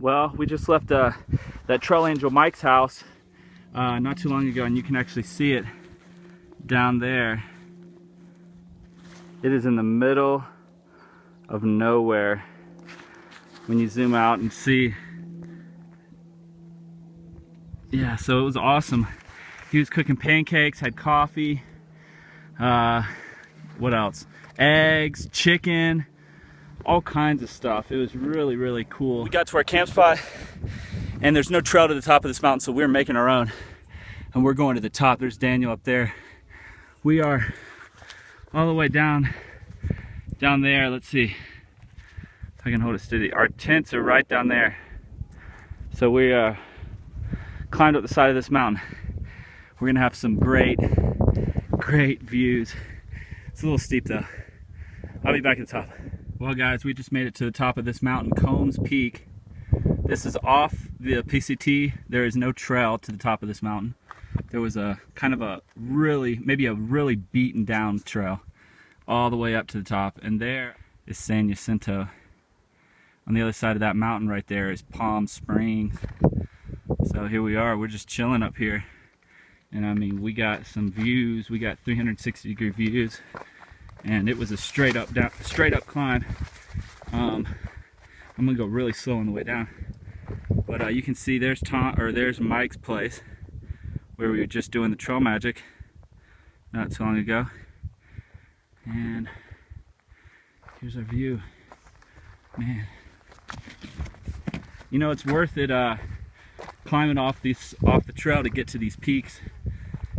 Well, we just left that Trail Angel Mike's house not too long ago, and you can actually see it down there. It is in the middle of nowhere. When you zoom out and see, yeah, so it was awesome. He was cooking pancakes, had coffee, what else? Eggs, chicken, all kinds of stuff. It was really, really cool. We got to our camp spot, and there's no trail to the top of this mountain, so we're making our own. And we're going to the top. There's Daniel up there. We are all the way down there. Let's see if I can hold it steady. Our tents are right down there. So we climbed up the side of this mountain. We're gonna have some great views. It's a little steep though. I'll be back at the top. Well guys, we just made it to the top of this mountain, Combs Peak. This is off the PCT. There is no trail to the top of this mountain. There was a kind of a maybe a really beaten down trail all the way up to the top. And there is San Jacinto. On the other side of that mountain right there is Palm Springs. So here we are, we're just chilling up here. And I mean, we got some views, we got 360-degree views. And it was a straight up climb. I'm gonna go really slow on the way down. But you can see there's there's Mike's place, where we were just doing the trail magic not too long ago. And here's our view. Man, you know, it's worth it climbing off the trail to get to these peaks.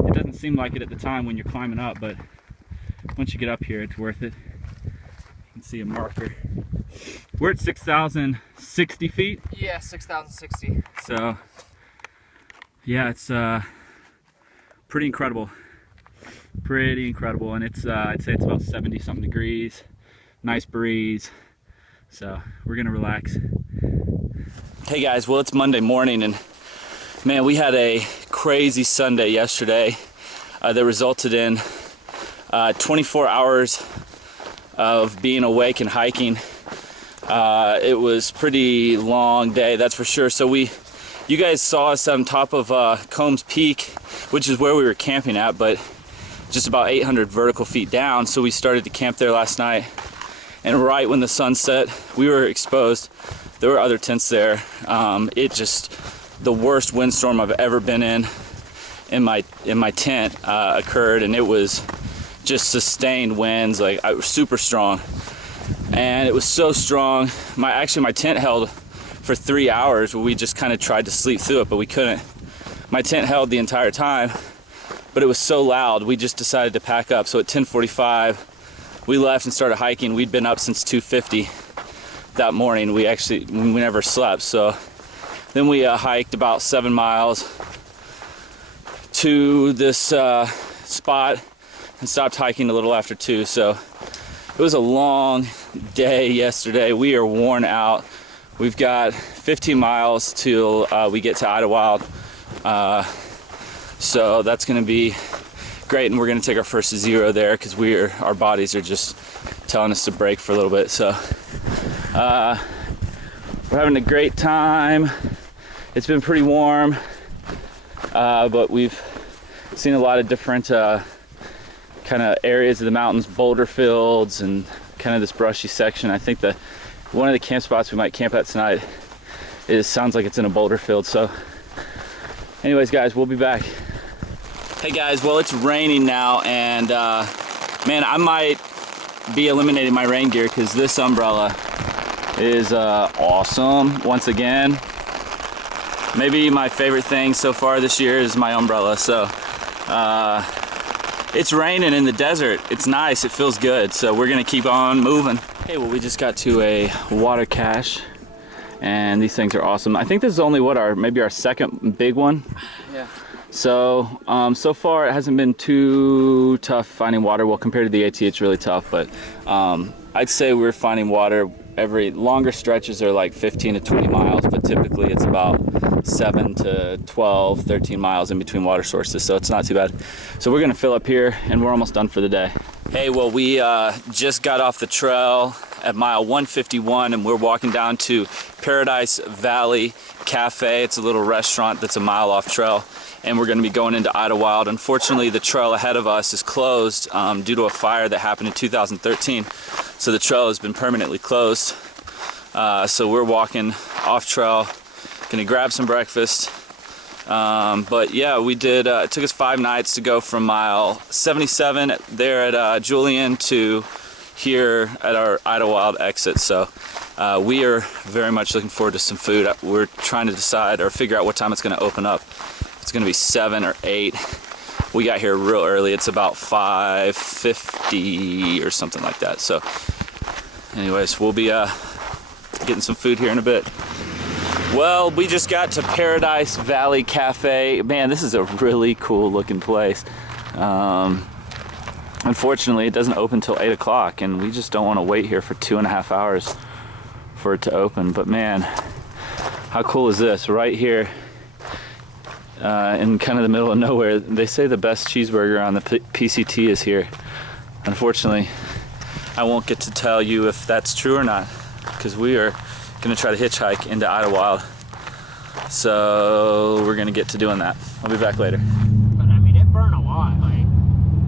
It doesn't seem like it at the time when you're climbing up, but once you get up here, it's worth it. You can see a marker. We're at 6,060 feet. Yeah, 6,060. So yeah, it's pretty incredible. Pretty incredible. And it's I'd say it's about 70 something degrees. Nice breeze. So we're gonna relax. Hey guys, well, it's Monday morning, and man, we had a crazy Sunday yesterday that resulted in 24 hours of being awake and hiking. It was a pretty long day, that's for sure. So you guys saw us on top of Combs Peak, which is where we were camping at, but just about 800 vertical feet down. So we started to camp there last night, and right when the sun set, we were exposed. There were other tents there. The worst windstorm I've ever been in my tent occurred, and it was just sustained winds, like super strong. And it was so strong, my tent held for 3 hours. We just kind of tried to sleep through it, but we couldn't. My tent held the entire time, but it was so loud, we just decided to pack up. So at 10:45, we left and started hiking. We'd been up since 2:50 that morning. We never slept. So then we hiked about 7 miles to this spot and stopped hiking a little after 2. So it was a long day yesterday. We are worn out. We've got 15 miles till we get to Idyllwild. So that's gonna be great, and we're gonna take our first 0 there because our bodies are just telling us to break for a little bit. So we're having a great time. It's been pretty warm, but we've seen a lot of different kind of areas of the mountains, boulder fields, and kind of this brushy section. I think one of the camp spots we might camp at tonight sounds like it's in a boulder field. So anyways guys, we'll be back. Hey guys, well, it's raining now, and man, I might be eliminating my rain gear because this umbrella is awesome. Once again, maybe my favorite thing so far this year is my umbrella. So it's raining in the desert. It's nice, it feels good. So we're gonna keep on moving. Hey, well, we just got to a water cache, and these things are awesome. I think this is only maybe our second big one. Yeah. So so far it hasn't been too tough finding water. Well, compared to the AT, it's really tough, but I'd say we're finding water. Every longer stretches are like 15 to 20 miles, but typically it's about 7 to 12, 13 miles in between water sources, so it's not too bad. So we're gonna fill up here, and we're almost done for the day. Hey, well, we just got off the trail. at mile 151, and we're walking down to Paradise Valley Cafe. It's a little restaurant that's a mile off trail, and we're going to be going into Idyllwild. Unfortunately, the trail ahead of us is closed due to a fire that happened in 2013, so the trail has been permanently closed. So we're walking off trail, gonna grab some breakfast. But yeah, we did, it took us 5 nights to go from mile 77 there at Julian to here at our Idyllwild exit. So we are very much looking forward to some food. We're trying to decide or figure out what time it's going to open up. It's going to be 7 or 8. We got here real early. It's about 5:50 or something like that. So anyways, we'll be getting some food here in a bit. Well, we just got to Paradise Valley Cafe. Man, this is a really cool looking place. Unfortunately, it doesn't open till 8 o'clock, and we just don't want to wait here for 2.5 hours for it to open. But man, how cool is this? Right here in kind of the middle of nowhere. They say the best cheeseburger on the PCT is here. Unfortunately, I won't get to tell you if that's true or not, because we are going to try to hitchhike into Idyllwild. So we're going to get to doing that. I'll be back later. But I mean, it burned a lot. Like,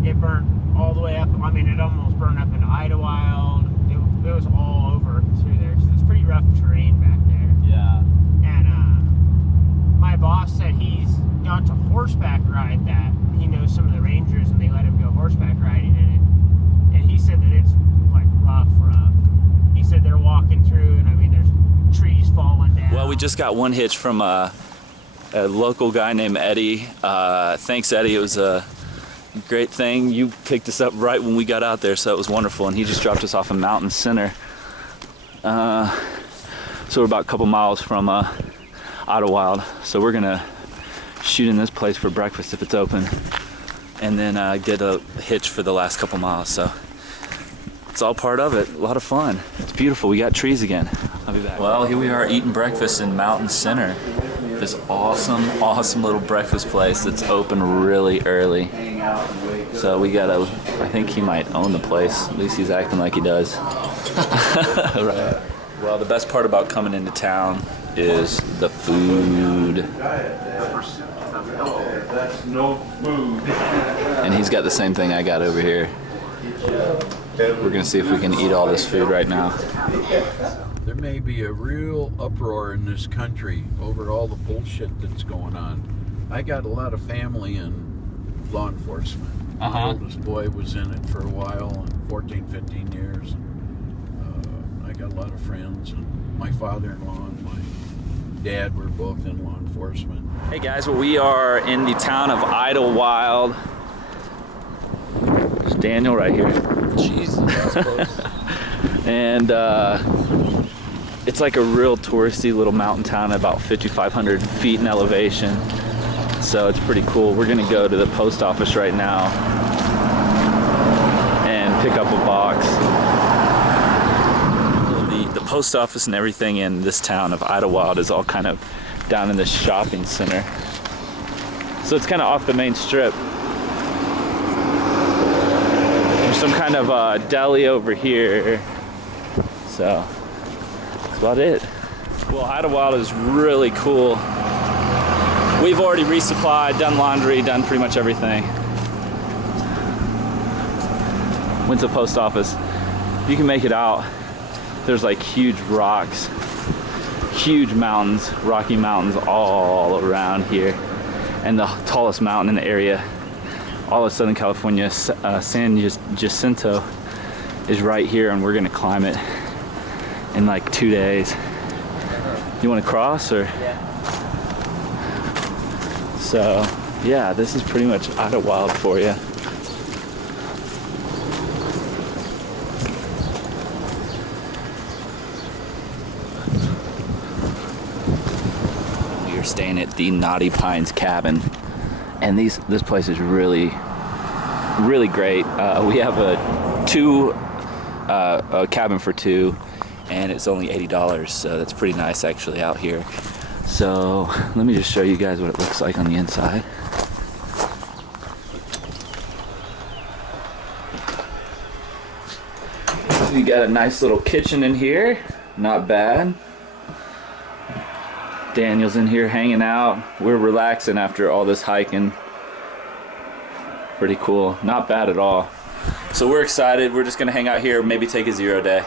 it burned all the way up. I mean, it almost burned up into Idyllwild. It was all over through there. So it's pretty rough terrain back there. Yeah. And my boss said he's got to horseback ride that. He knows some of the rangers, and they let him go horseback riding in it. And he said that it's like rough. He said they're walking through, and I mean, there's trees falling down. Well, we just got one hitch from a local guy named Eddie. Thanks, Eddie. It was a great thing. You picked us up right when we got out there, so it was wonderful. And he just dropped us off in Mountain Center. So we're about a couple miles from Idyllwild. So we're gonna shoot in this place for breakfast if it's open, and then get a hitch for the last couple miles. So it's all part of it. A lot of fun. It's beautiful. We got trees again. I'll be back. Well, here we are eating breakfast in Mountain Center. This awesome, awesome little breakfast place that's open really early. So we got I think he might own the place. At least he's acting like he does. Right. Well, the best part about coming into town is the food. And he's got the same thing I got over here. We're gonna see if we can eat all this food right now. There may be a real uproar in this country over all the bullshit that's going on. I got a lot of family in law enforcement. My oldest boy was in it for a while, 14, 15 years. I got a lot of friends, and my father-in-law and my dad were both in law enforcement. Hey guys, well, we are in the town of Idyllwild. There's Daniel right here. Jesus, that's close. And it's like a real touristy little mountain town, about 5,500 feet in elevation. So it's pretty cool. We're gonna go to the post office right now and pick up a box. The post office and everything in this town of Idyllwild is all kind of down in this shopping center. So it's kind of off the main strip. There's some kind of deli over here. So that's about it. Well, Idyllwild is really cool. We've already resupplied, done laundry, done pretty much everything. Went to the post office. You can make it out. There's like huge rocks, huge mountains, Rocky Mountains all around here. And the tallest mountain in the area, all of Southern California, San Jacinto, is right here, and we're gonna climb it in like 2 days. You wanna cross, or? Yeah. So, yeah, this is pretty much Idyllwild for you. We're staying at the Naughty Pines cabin, and this place is really great. We have a cabin for 2, and it's only $80, so that's pretty nice actually out here. So let me just show you guys what it looks like on the inside. So you got a nice little kitchen in here, not bad. Daniel's in here hanging out. We're relaxing after all this hiking. Pretty cool, not bad at all. So we're excited. We're just gonna hang out here, maybe take a 0 day.